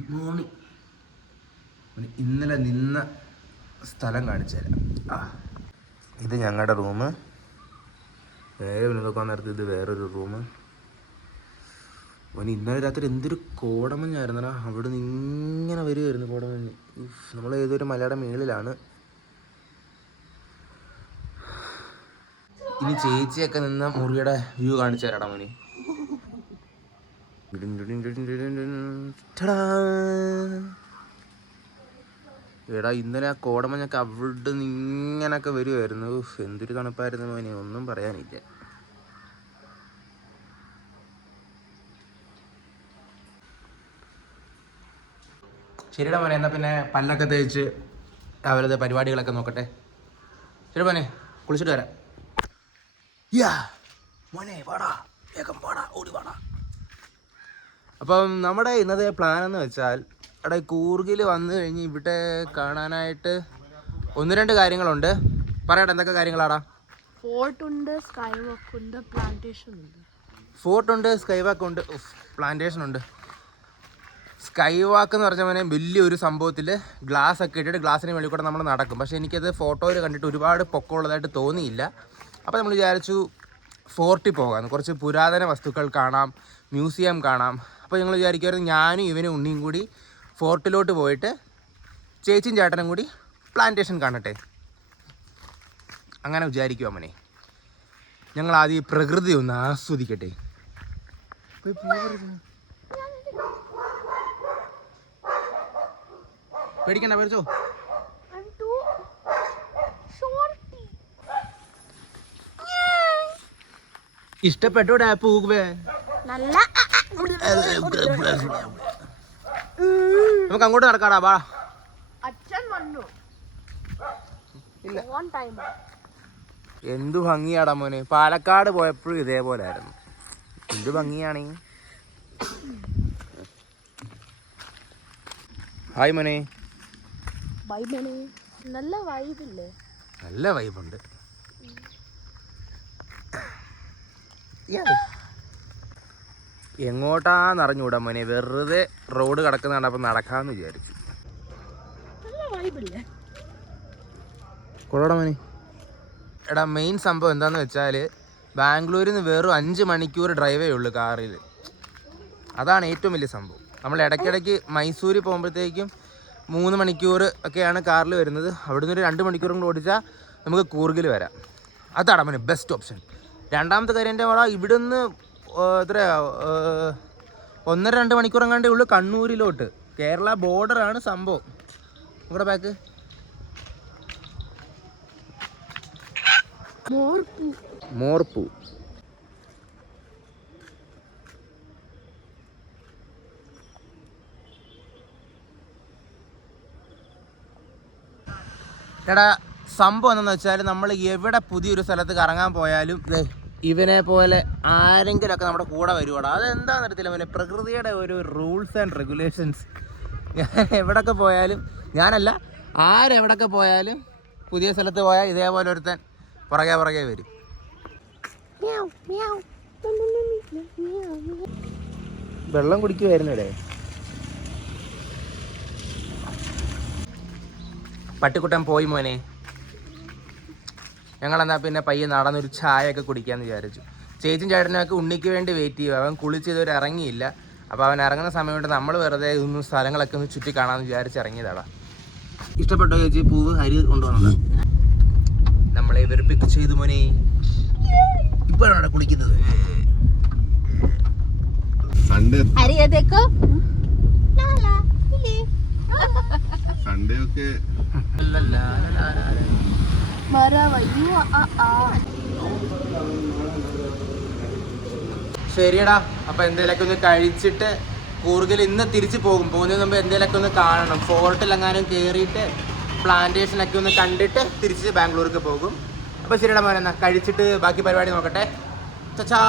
Good morning. ഇന്നലെ നിന്ന സ്ഥലം കാണിച്ചു തരാം. ഇത് ഞങ്ങളുടെ റൂം. വേറെ നോക്കാൻ നേരത്ത് ഇത് വേറൊരു റൂം. അവന് ഇന്നലെ രാത്രി എന്തൊരു കോടമഞ്ഞായിരുന്നടാ. അവിടെ നിന്ന് ഇങ്ങനെ വരുമായിരുന്നു കോടമഞ്ഞ്. നമ്മൾ ഏതൊരു മലയുടെ മേളിലാണ്. ഇനി ചേച്ചിയൊക്കെ നിന്ന മുറിയുടെ വ്യൂ കാണിച്ചു തരാടാ മോനെ. എടാ ഇന്നലെ ആ കോടമഞ്ഞൊക്കെ അവിടെ നിന്ന് ഇങ്ങനൊക്കെ വരുമായിരുന്നു. എന്തൊരു തണുപ്പായിരുന്നു മോനെ, ഒന്നും പറയാനില്ല. ശരിടാ മോനെ, എന്നാൽ പിന്നെ പല്ലൊക്കെ തേച്ച് രാവിലത്തെ പരിപാടികളൊക്കെ നോക്കട്ടെ. ശരി മോനെ, കുളിച്ചിട്ട് വരാം. മോനെ പാടാ, വേഗം പാടാ, ഓടി പാടാ. അപ്പം നമ്മുടെ ഇന്നത്തെ പ്ലാൻ എന്ന് വെച്ചാൽ അവിടെ കൂർഗിൽ വന്നു കഴിഞ്ഞ് ഇവിടെ കാണാനായിട്ട് 1-2 കാര്യങ്ങളുണ്ട്. പറയട്ടെ, എന്തൊക്കെ കാര്യങ്ങളാടാ? ഫോർട്ടുണ്ട്, സ്കൈ വാക്ക് ഉണ്ട്, പ്ലാന്റേഷൻ ഉണ്ട്. ഫോർട്ടുണ്ട്, സ്കൈ വാക്ക് ഉണ്ട്, പ്ലാന്റേഷൻ ഉണ്ട്. സ്കൈ വാക്ക് എന്ന് പറഞ്ഞ പോലെ വലിയൊരു സംഭവത്തിൽ ഗ്ലാസ് ഒക്കെ ഇട്ടിട്ട് ഗ്ലാസ്സിന് വെളിയിൽ കൂടെ നമ്മൾ നടക്കും. പക്ഷേ എനിക്കത് ഫോട്ടോയിൽ കണ്ടിട്ട് ഒരുപാട് പൊക്കമുള്ളതായിട്ട് തോന്നിയില്ല. അപ്പോൾ നമ്മൾ വിചാരിച്ചു ഫോർട്ടിൽ പോകാം, കുറച്ച് പുരാതന വസ്തുക്കൾ കാണാം, മ്യൂസിയം കാണാം. അപ്പോൾ ഞങ്ങൾ വിചാരിക്കുമായിരുന്നു ഞാനും ഇവനും ഉണ്ണിയും കൂടി ഫോർട്ടിലോട്ട് പോയിട്ട് ചേച്ചിയും ചേട്ടനും കൂടി പ്ലാന്റേഷൻ കാണട്ടെ. അങ്ങനെ വിചാരിക്കും അമ്മനെ. ഞങ്ങൾ ആദ്യം പ്രകൃതി ഒന്ന് ആസ്വദിക്കട്ടെ. പേടിക്കണ്ട, പേടിച്ചോ. ഇഷ്ടപ്പെട്ടോ ഡാപ്പ് പോകുവേ? നമുക്ക് അങ്ങോട്ട് നടക്കാടാ, വാ. എന്തു ഭംഗിയാടാ മോനെ. പാലക്കാട് പോയപ്പോഴും ഇതേപോലെ ആയിരുന്നു. എന്ത് ഭംഗിയാണ്. ഹായ് മോനെ. നല്ല വൈബില്ലേ? നല്ല വൈബുണ്ട്. എങ്ങോട്ടാന്നറിഞ്ഞൂടാ മോനെ. വെറുതെ റോഡ് കിടക്കുന്ന കണ്ടപ്പോൾ നടക്കാമെന്ന് വിചാരിച്ചു. കൊള്ളടാ മോനെ. എടാ മെയിൻ സംഭവം എന്താന്ന് വെച്ചാൽ ബാംഗ്ലൂരിൽ നിന്ന് വെറും 5 മണിക്കൂർ ഡ്രൈവേ ഉള്ളൂ കാറിൽ. അതാണ് ഏറ്റവും വലിയ സംഭവം. നമ്മൾ ഇടയ്ക്കിടയ്ക്ക് മൈസൂരിൽ പോകുമ്പോഴത്തേക്കും 3 മണിക്കൂർ ഒക്കെയാണ് കാറിൽ വരുന്നത്. അവിടെ നിന്ന് ഒരു 2 മണിക്കൂറും കൂടെ ഓടിച്ചാൽ നമുക്ക് കൂർഗിൽ വരാം. അതാണ് മോനെ ബെസ്റ്റ് ഓപ്ഷൻ. രണ്ടാമത്തെ കാര്യം എൻ്റെ മോളാ, ഇവിടുന്ന് എത്ര 1-2 മണിക്കൂർ എങ്ങാണ്ടേ ഉള്ളൂ കണ്ണൂരിലോട്ട്. കേരള ബോർഡറാണ് സംഭവം. ഇവിടെ ബാക്ക് മോർപ്പൂ. എടാ സംഭവം എന്താണെന്ന് വെച്ചാൽ നമ്മൾ എവിടെ പുതിയൊരു സ്ഥലത്ത് കറങ്ങാൻ പോയാലും ഇവനെ പോലെ ആരെങ്കിലുമൊക്കെ നമ്മുടെ കൂടെ വരുവാടാ. അതെന്താണെന്ന് അറിയത്തില്ല മോനെ, പ്രകൃതിയുടെ ഒരു റൂൾസ് ആൻഡ് റെഗുലേഷൻസ്. ഞാൻ എവിടെയൊക്കെ പോയാലും, ഞാനല്ല ആരെവിടെയൊക്കെ പോയാലും പുതിയ സ്ഥലത്ത് പോയാൽ ഇതേപോലെ ഒരുത്തൻ പുറകെ വരും. വെള്ളം കുടിക്കുമായിരുന്നു ഇവിടെ. പട്ടിക്കുട്ടൻ പോയി മോനെ. ഞങ്ങളെന്നാൽ പിന്നെ പയ്യെ നടന്നൊരു ചായയൊക്കെ കുടിക്കാമെന്ന് വിചാരിച്ചു. ചേച്ചിയും ചേട്ടനൊക്കെ ഉണ്ണിക്ക് വേണ്ടി വെയിറ്റ് ചെയ്യുക. അവൻ കുളിച്ച് ഇതുവരെ ഇറങ്ങിയില്ല. അപ്പോൾ അവൻ ഇറങ്ങുന്ന സമയം കൊണ്ട് നമ്മൾ വെറുതെ ഒന്നും സ്ഥലങ്ങളൊക്കെ ഒന്ന് ചുറ്റി കാണാമെന്ന് വിചാരിച്ച് ഇറങ്ങിയതാടാ. ഇഷ്ടപ്പെട്ടോ ചേച്ചി? പൂവ് ഹരി കൊണ്ടുവന്നത് നമ്മളെ ഇവർ പിക്ക് ചെയ്തു മോനെ. ഇപ്പോഴാണ് അവിടെ കുളിക്കുന്നത്. ശരിയടാ, അപ്പൊ എന്തേലൊക്കെ ഒന്ന് കഴിച്ചിട്ട് കൂർഗിൽ ഇന്ന് തിരിച്ചു പോകുന്നതിന് മുമ്പ് എന്തേലൊക്കെ ഒന്ന് കാണണം. ഫോർട്ടിലെങ്ങാനും കയറിയിട്ട് പ്ലാന്റേഷനൊക്കെ ഒന്ന് കണ്ടിട്ട് തിരിച്ച് ബാംഗ്ലൂർക്ക് പോകും. അപ്പൊ ശരിയടാ മോനെ, എന്നാ കഴിച്ചിട്ട് ബാക്കി പരിപാടി നോക്കട്ടെ. ചാ